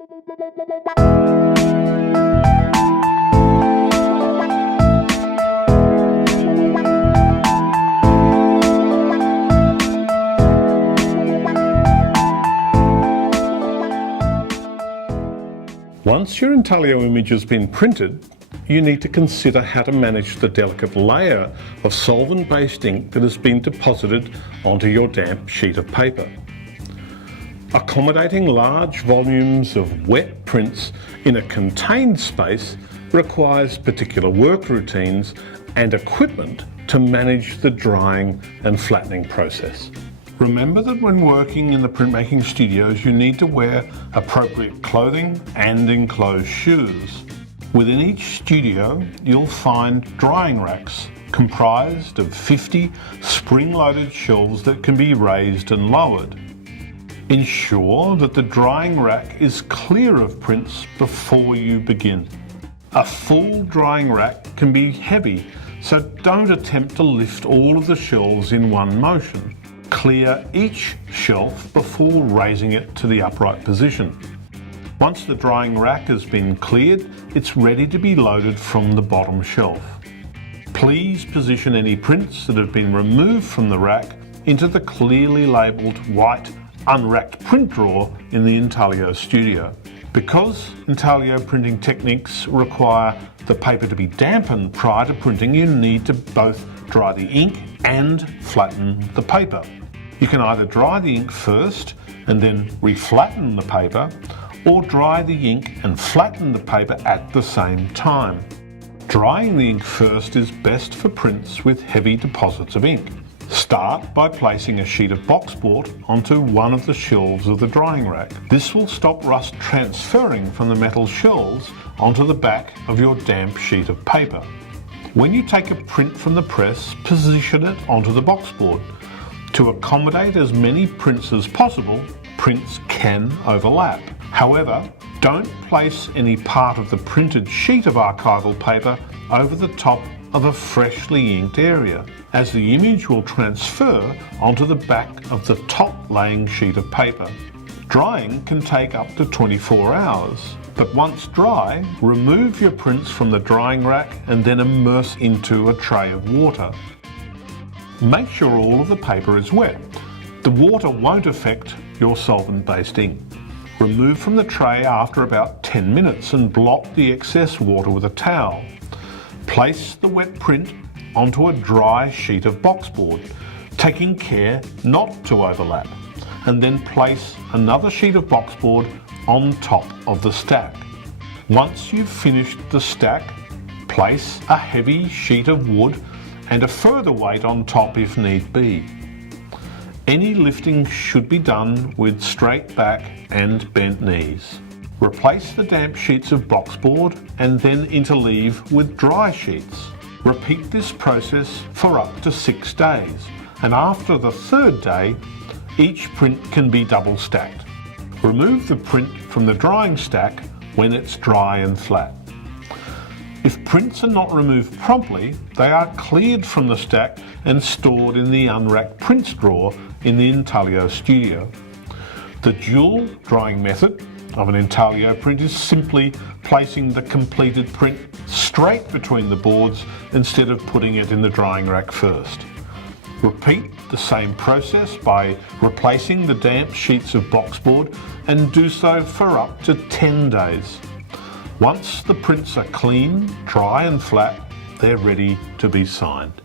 Once your Intaglio image has been printed, you need to consider how to manage the delicate layer of solvent-based ink that has been deposited onto your damp sheet of paper. Accommodating large volumes of wet prints in a contained space requires particular work routines and equipment to manage the drying and flattening process. Remember that when working in the printmaking studios, you need to wear appropriate clothing and enclosed shoes. Within each studio, you'll find drying racks comprised of 50 spring-loaded shelves that can be raised and lowered. Ensure that the drying rack is clear of prints before you begin. A full drying rack can be heavy, so don't attempt to lift all of the shelves in one motion. Clear each shelf before raising it to the upright position. Once the drying rack has been cleared, it's ready to be loaded from the bottom shelf. Please position any prints that have been removed from the rack into the clearly labelled white unracked print drawer in the Intaglio studio. Because Intaglio printing techniques require the paper to be dampened prior to printing, you need to both dry the ink and flatten the paper. You can either dry the ink first and then reflatten the paper, or dry the ink and flatten the paper at the same time. Drying the ink first is best for prints with heavy deposits of ink. Start by placing a sheet of boxboard onto one of the shelves of the drying rack. This will stop rust transferring from the metal shelves onto the back of your damp sheet of paper. When you take a print from the press, position it onto the boxboard. To accommodate as many prints as possible, prints can overlap. However, don't place any part of the printed sheet of archival paper over the top of a freshly inked area, as the image will transfer onto the back of the top laying sheet of paper. Drying can take up to 24 hours, but once dry, remove your prints from the drying rack and then immerse into a tray of water. Make sure all of the paper is wet. The water won't affect your solvent-based ink. Remove from the tray after about 10 minutes and block the excess water with a towel. Place the wet print onto a dry sheet of boxboard, taking care not to overlap, and then place another sheet of boxboard on top of the stack. Once you've finished the stack, place a heavy sheet of wood and a further weight on top if need be. Any lifting should be done with straight back and bent knees. Replace the damp sheets of boxboard and then interleave with dry sheets. Repeat this process for up to 6 days, and after the 3rd day, each print can be double stacked. Remove the print from the drying stack when it's dry and flat. If prints are not removed promptly, they are cleared from the stack and stored in the unwrapped prints drawer in the Intaglio studio. The dual drying method of an Intaglio print is simply placing the completed print straight between the boards instead of putting it in the drying rack first. Repeat the same process by replacing the damp sheets of boxboard and do so for up to 10 days. Once the prints are clean, dry and flat, they're ready to be signed.